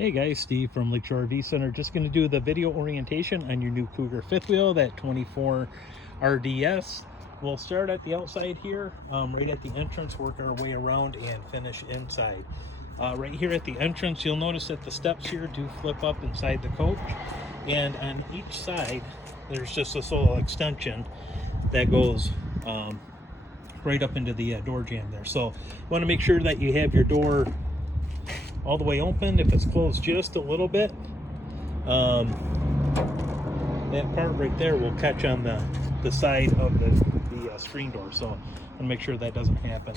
Hey guys, Steve from Lakeshore RV Center. Just going to do the video orientation on your new Cougar fifth wheel, that 24 RDS. We'll start at the outside here, right at the entrance, work our way around and finish inside. Right here at the entrance, you'll notice that the steps here do flip up inside the coach. And on each side, there's just this little extension that goes right up into the door jamb there. So you want to make sure that you have your door all the way open. If it's closed just a little bit, that part right there will catch on the side of the screen door, so I'm gonna make sure that doesn't happen.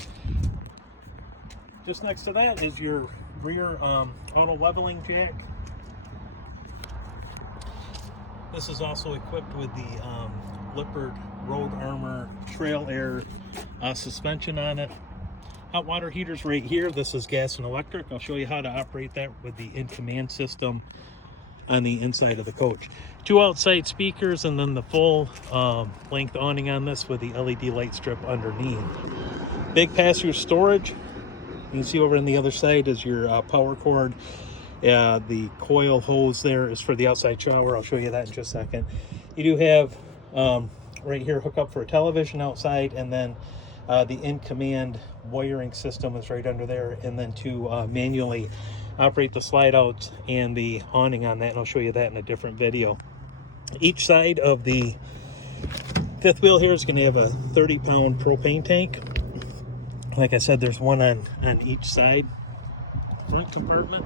Just next to that is your rear auto leveling jack. This is also equipped with the Lippert Road Armor Trail Air suspension on it. Hot water heaters right here. This is gas and electric. I'll show you how to operate that with the in-command system on the inside of the coach. 2 outside speakers and then the full length awning on this with the LED light strip underneath. Big passenger storage. You can see over on the other side is your power cord. The coil hose there is for the outside shower. I'll show you that in just a second. You do have right here hookup for a television outside, and then the in-command wiring system is right under there, and then to manually operate the slide outs and the awning on that, and I'll show you that in a different video. Each side of the fifth wheel here is going to have a 30-pound propane tank. Like I said, there's one on each side. Front compartment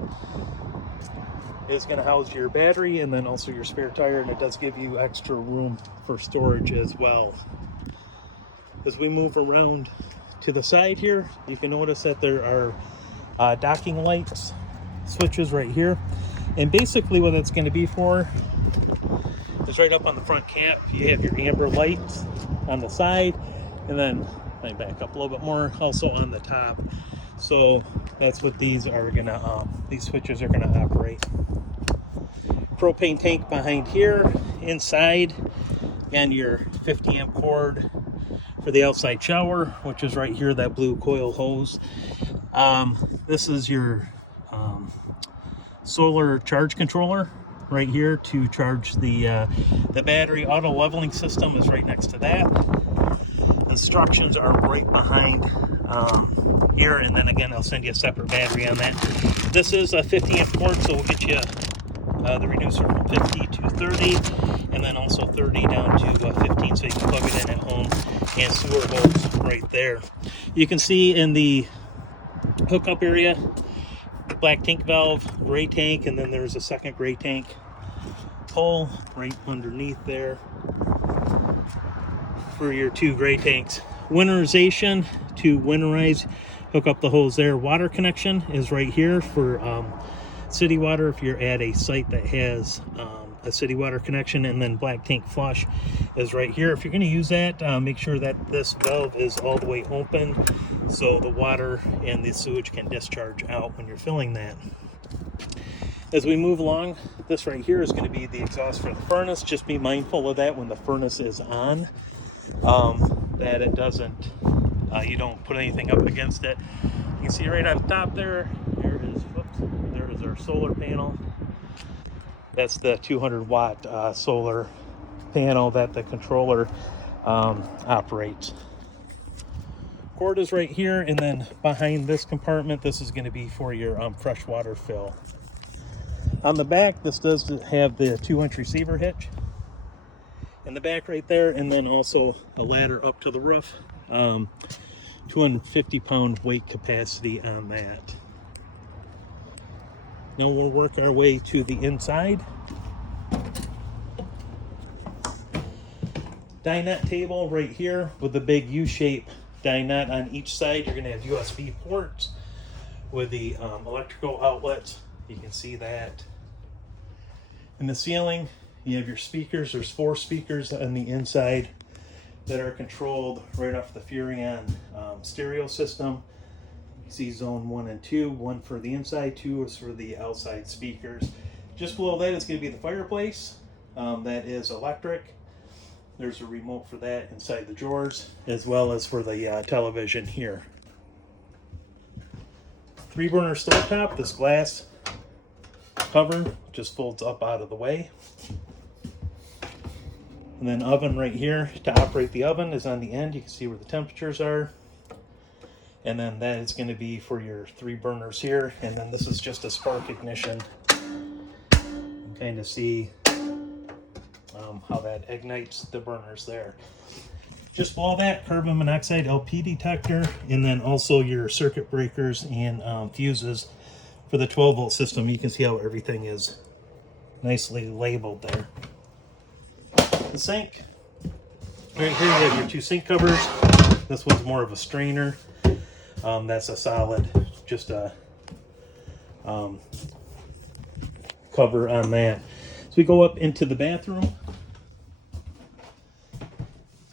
is going to house your battery and then also your spare tire, and it does give you extra room for storage as well. As we move around to the side here, you can notice that there are docking lights switches right here, and basically what that's going to be for is right up on the front cap. You have your amber lights on the side, and then let me back up a little bit more, also on the top. So that's what these are gonna these switches are gonna operate. Propane tank behind here. Inside, again, your 50 amp cord for the outside shower, which is right here, that blue coil hose. This is your solar charge controller right here to charge the battery. Auto leveling system is right next to that. Instructions are right behind here, and then again, I'll send you a separate battery on that. This is a 50 amp cord, so we'll get you the reducer from 50 to 30, and then also 30 down to 15, so you can plug it in at home, and sewer hose right there. You can see in the hookup area, black tank valve, gray tank, and then there's a second gray tank hole right underneath there for your 2 gray tanks. Winterization, to winterize, hook up the hose there. Water connection is right here for city water if you're at a site that has a city water connection, and then black tank flush is right here. If you're going to use that, make sure that this valve is all the way open so the water and the sewage can discharge out when you're filling that. As we move along, this right here is going to be the exhaust for the furnace. Just be mindful of that when the furnace is on, that it doesn't, you don't put anything up against it. You can see right on top there, there is our solar panel. That's the 200 watt solar panel that the controller operates. Cord is right here, and then behind this compartment, this is going to be for your freshwater fill. On the back, this does have the 2-inch receiver hitch in the back right there, and then also a ladder up to the roof. 250 pound weight capacity on that. Now we'll work our way to the inside. Dinette table right here with the big U-shape dinette on each side. You're going to have USB ports with the electrical outlets. You can see that. In the ceiling, you have your speakers. There's 4 speakers on the inside that are controlled right off the Furrion stereo system. You see zone 1 and 2, 1 for the inside, 2 is for the outside speakers. Just below that is going to be the fireplace. That is electric. There's a remote for that inside the drawers, as well as for the television here. 3-burner stovetop. This glass cover just folds up out of the way. And then oven right here to operate the oven is on the end. You can see where the temperatures are. And then that is going to be for your 3 burners here. And then this is just a spark ignition. You can kind of see how that ignites the burners there. Just below that, carbon monoxide LP detector, and then also your circuit breakers and fuses for the 12-volt system. You can see how everything is nicely labeled there. The sink. Right here you have your 2 sink covers. This one's more of a strainer. That's a solid, just a cover on that. So we go up into the bathroom.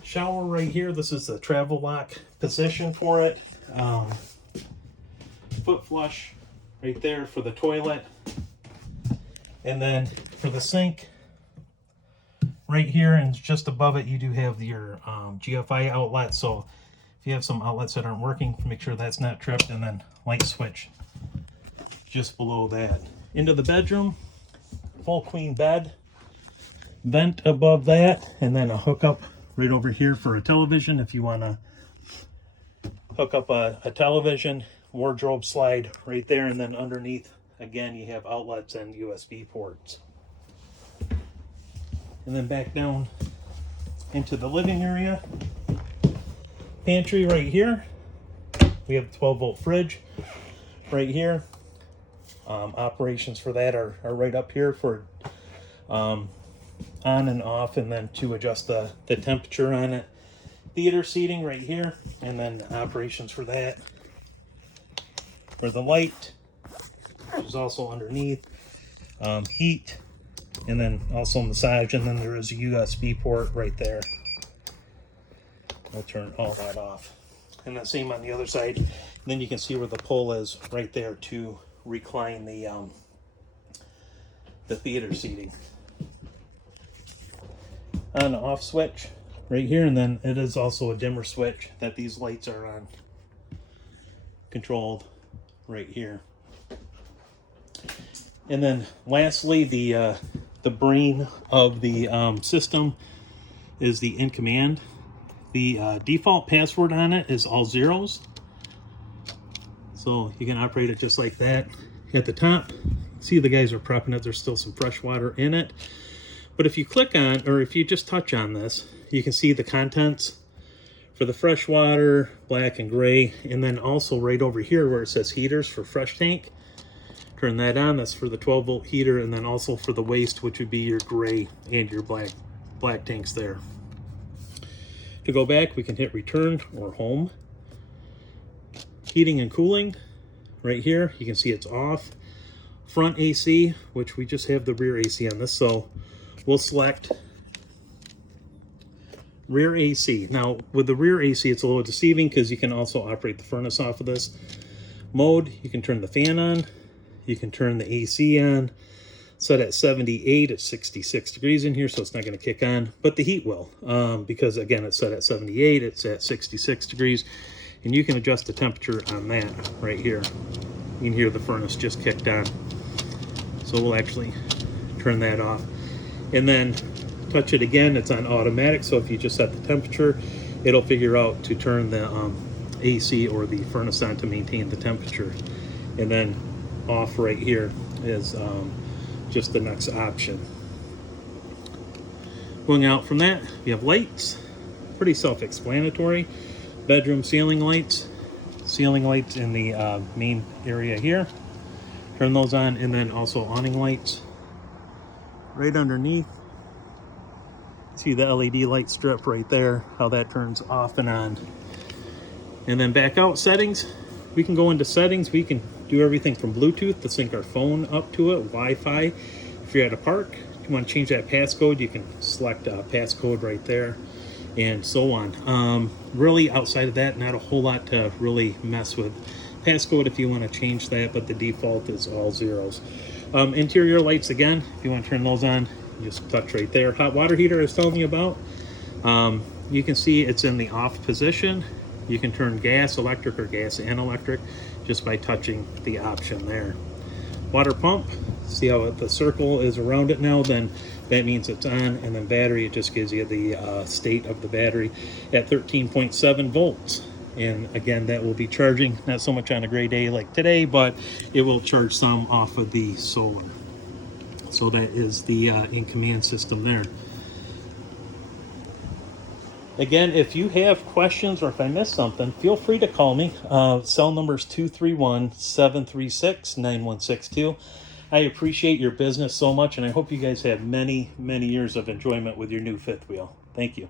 Shower right here. This is the travel lock position for it. Foot flush right there for the toilet. And then for the sink, right here and just above it, you do have your GFI outlet. So if you have some outlets that aren't working, make sure that's not tripped, and then light switch just below that. Into the bedroom, full queen bed, vent above that, and then a hookup right over here for a television if you want to hook up a television, wardrobe slide right there, and then underneath, again, you have outlets and USB ports. And then back down into the living area. Pantry right here. We have a 12-volt fridge right here. Operations for that are right up here for on and off, and then to adjust the temperature on it. Theater seating right here, and then operations for that. For the light, which is also underneath. Heat, and then also massage, and then there is a USB port right there. I'll turn all that off. And the same on the other side. And then you can see where the pull is right there to recline the theater seating. On off switch right here, and then it is also a dimmer switch that these lights are on, controlled right here. And then lastly, the brain of the system is the in command. The default password on it is all zeros, so you can operate it just like that. At the top, see the guys are prepping it. There's still some fresh water in it, but if you click on, or if you just touch on this, you can see the contents for the fresh water, black and gray, and then also right over here where it says heaters for fresh tank. Turn that on. That's for the 12-volt heater, and then also for the waste, which would be your gray and your black tanks there. To go back, we can hit return or home. Heating and cooling right here, you can see it's off. Front AC, which we just have the rear AC on this, so we'll select rear AC. Now with the rear AC, it's a little deceiving because you can also operate the furnace off of this. Mode, you can turn the fan on, you can turn the AC on. Set at 78, it's 66 degrees in here, so it's not going to kick on, but the heat will, because again, it's set at 78, it's at 66 degrees, and you can adjust the temperature on that right here. You can hear the furnace just kicked on. So we'll actually turn that off. And then touch it again, it's on automatic, so if you just set the temperature, it'll figure out to turn the AC or the furnace on to maintain the temperature. And then off right here is just the next option. Going out from that, you have lights, pretty self-explanatory. Bedroom ceiling lights in the main area here. Turn those on, and then also awning lights right underneath. See the LED light strip right there, how that turns off and on. And then back out, settings. We can go into settings. We can do everything from Bluetooth to sync our phone up to it, Wi-Fi. If you're at a park, if you want to change that passcode, you can select passcode right there, and so on. Really, outside of that, not a whole lot to really mess with. Passcode if you want to change that, but the default is all zeros. Interior lights, again, if you want to turn those on, you just touch right there. Hot water heater I was telling you about. You can see it's in the off position. You can turn gas, electric, or gas and electric just by touching the option there. Water pump, See how the circle is around it now? Then that means it's on. And then battery, it just gives you the state of the battery at 13.7 volts. And again, that will be charging, not so much on a gray day like today, but it will charge some off of the solar. So that is the in command system there. Again, if you have questions or if I missed something, feel free to call me. Cell number is 231-736-9162. I appreciate your business so much, and I hope you guys have many, many years of enjoyment with your new fifth wheel. Thank you.